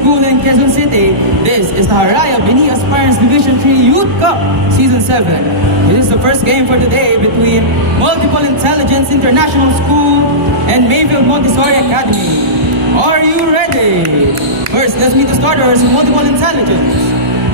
School in Quezon City. This is the Haraya Bini Aspirants Division 3 Youth Cup Season 7. This is the first game for today between Multiple Intelligence International School and Mayfield Montessori Academy. Are you ready? First, let's meet the starters of Multiple Intelligence.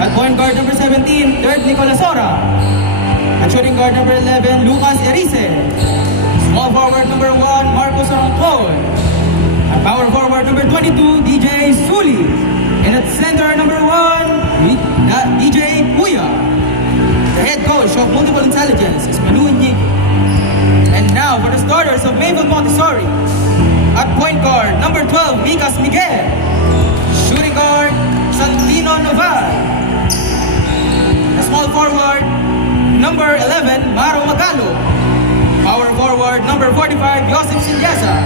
At point guard number 17, Dirk Nicolasora. At shooting guard number 11, Lucas Erice. Small forward number 1, Marcos Arangcon. At power forward number 22, DJ Suli. And at center number 1, DJ Kuya. The head coach of Multiple Intelligence is Manu Nyig. And now for the starters of Mayfield Montessori. At point guard number 12, Micas Miguel. Shooting guard, Santino Noval. The small forward, number 11, Maro Magalo. Power forward, number 45, Joseph Silyasa.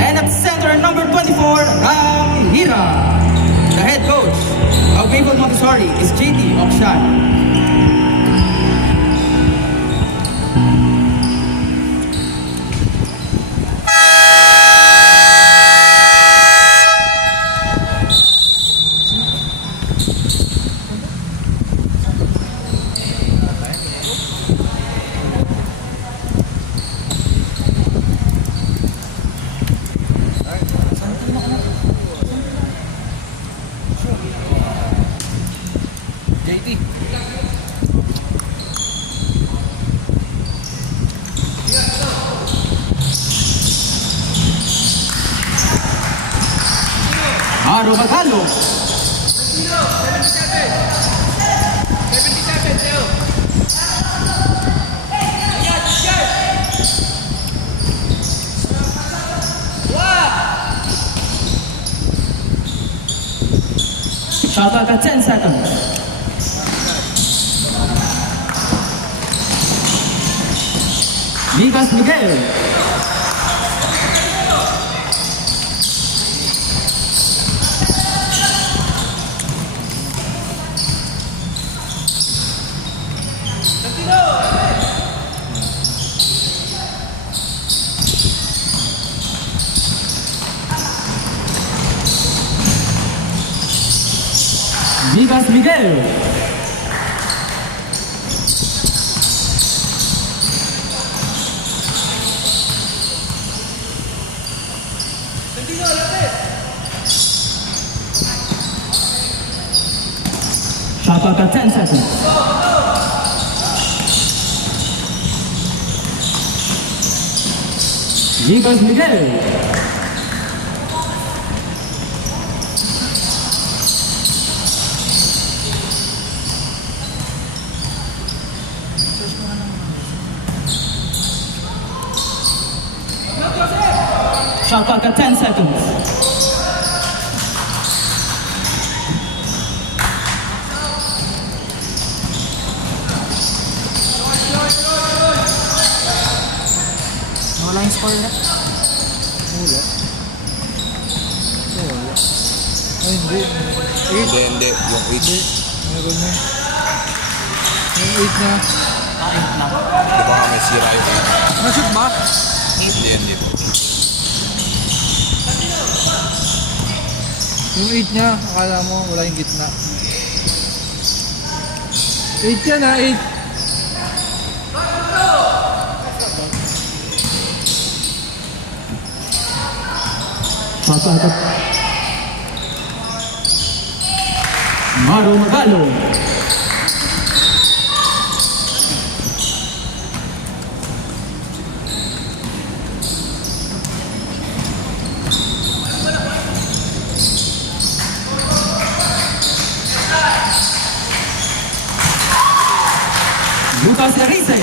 And at center, number 24, Ram Hira. The head coach of Mayfield Montessori is JT Okshan. Maro Magalo. Shot clock at 10 seconds. Micas Miguel. Micas Miguel. Shot clock at 10 seconds. Micas Miguel. Shot clock at 10 seconds. Wala yung score na? Wala. Wala. Ay, hindi. 8? Hindi. Yung 8. Meron na. Yung 8 na. 8 lang. Di ba nga may sira yung 8? Nashoot ba? Hindi. Yung 8 niya, akala mo wala yung gitna. 8 yan ha, 8. Pasakat. Maro Magalo. Lucas Erice.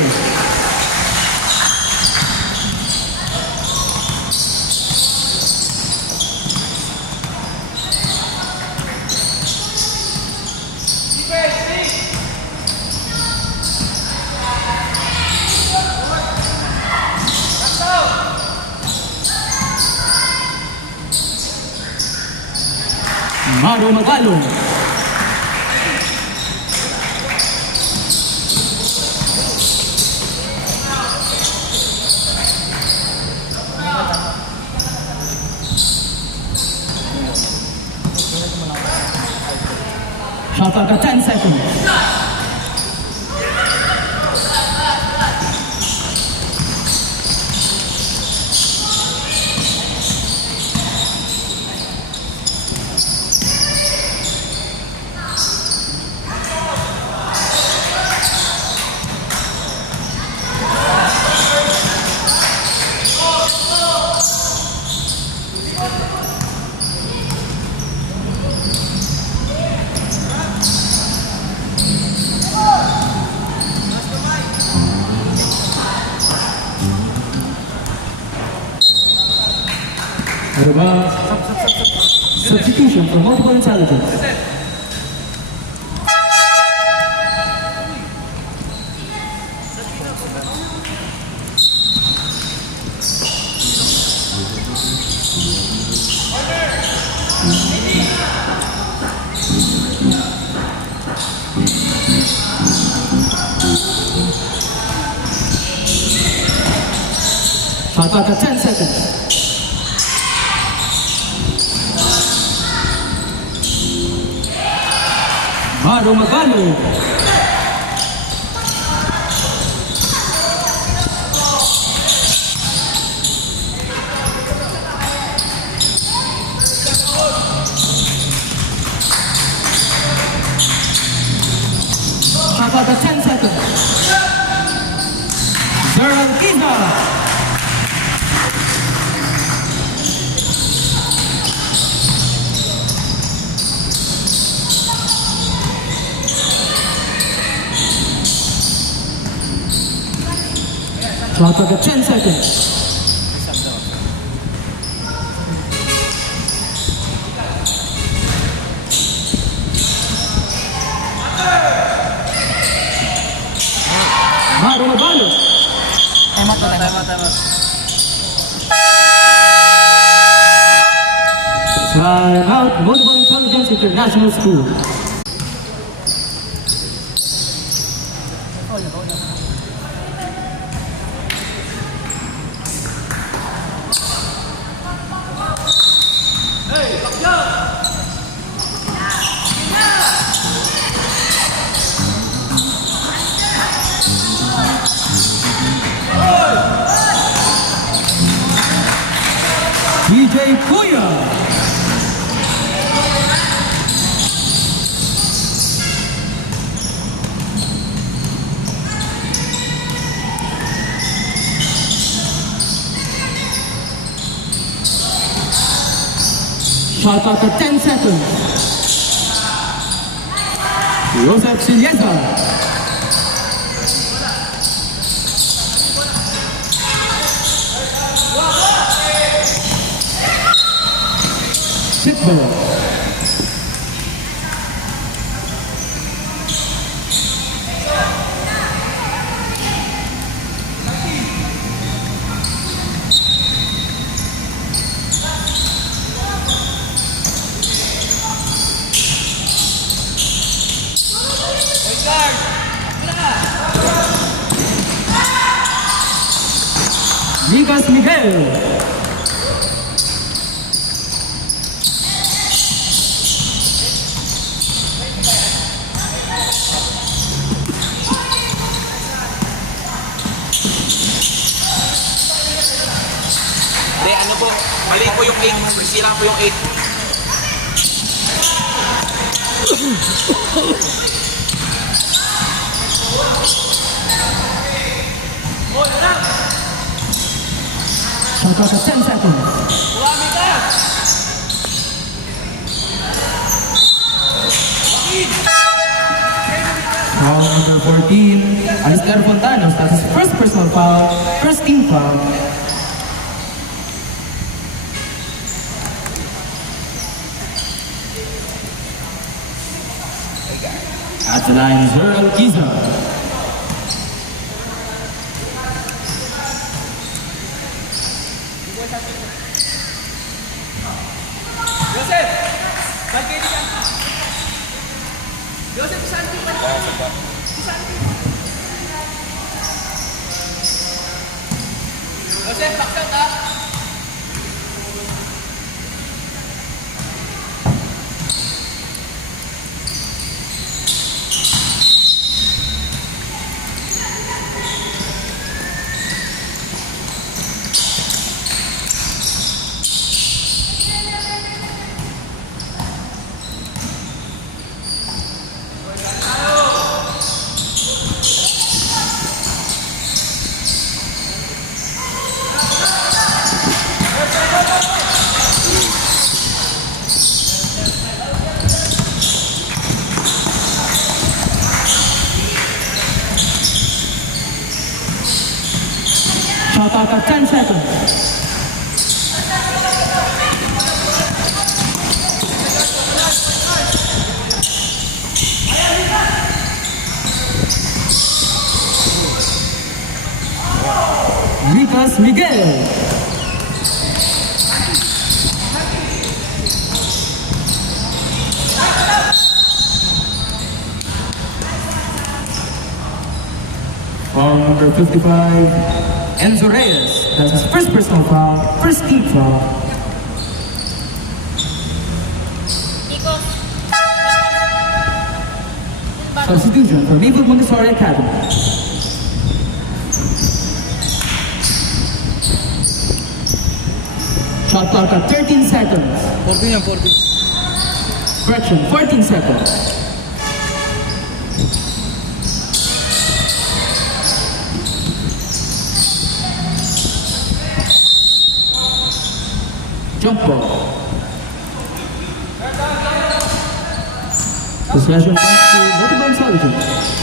Maro Magalo. Shot clock at 10 seconds. Substitution for multiple intelligence. Shot clock at 10 seconds. Maro Magalo. Shot clock at 10 seconds. Gerald Giza. Shot clock at 10 seconds. Maro Magalo. Time out, Multiple Intelligence International School. DJ Kuya. Shot clock at 10 seconds. Joseph Siliesa. Pitbull. Lucas Miguel. Hindi, ano po, mali po yung 8. Sira po yung 8. Shot clock at 10 seconds. Foul number 14. Alistair Fontanos. That's his first personal foul. First team foul. At the line is Gerald Giza. clock at 10 seconds. Lucas Miguel. Foul number 55, Enzo Reyes. That's his first personal foul, first team foul. Substitution for Mayfield Montessori Academy. Shot clock at 13 seconds. 14 yan, 14. Correction, 14 seconds. Jump ball. Possession points to multiple intelligence.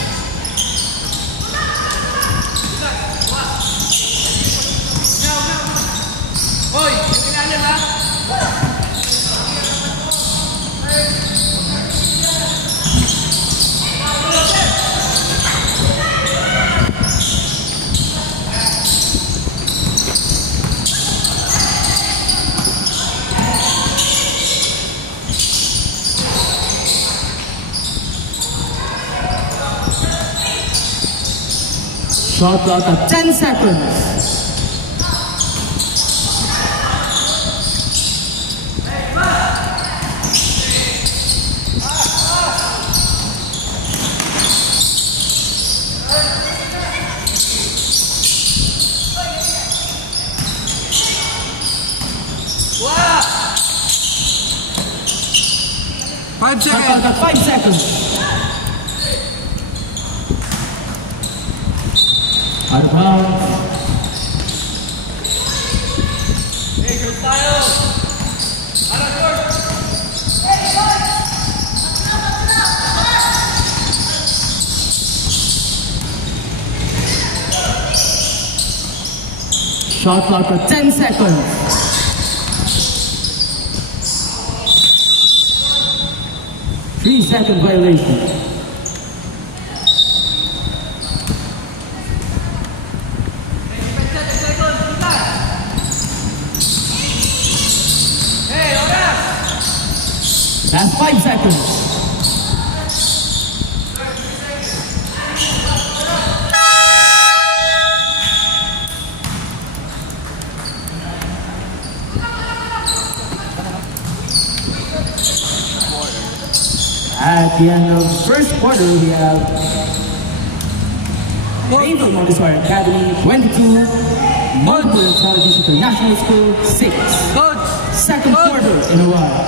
Shot clock at 10 seconds. Five Shot clock seconds. at 5 seconds. Out of bounds. Shot clock at 10 seconds. Three-second violation. That's 5 seconds. At the end of the first quarter, we have Mayfield Montessori Academy 22, Multiple Intelligence International School 6. Coach! Second quarter in a while.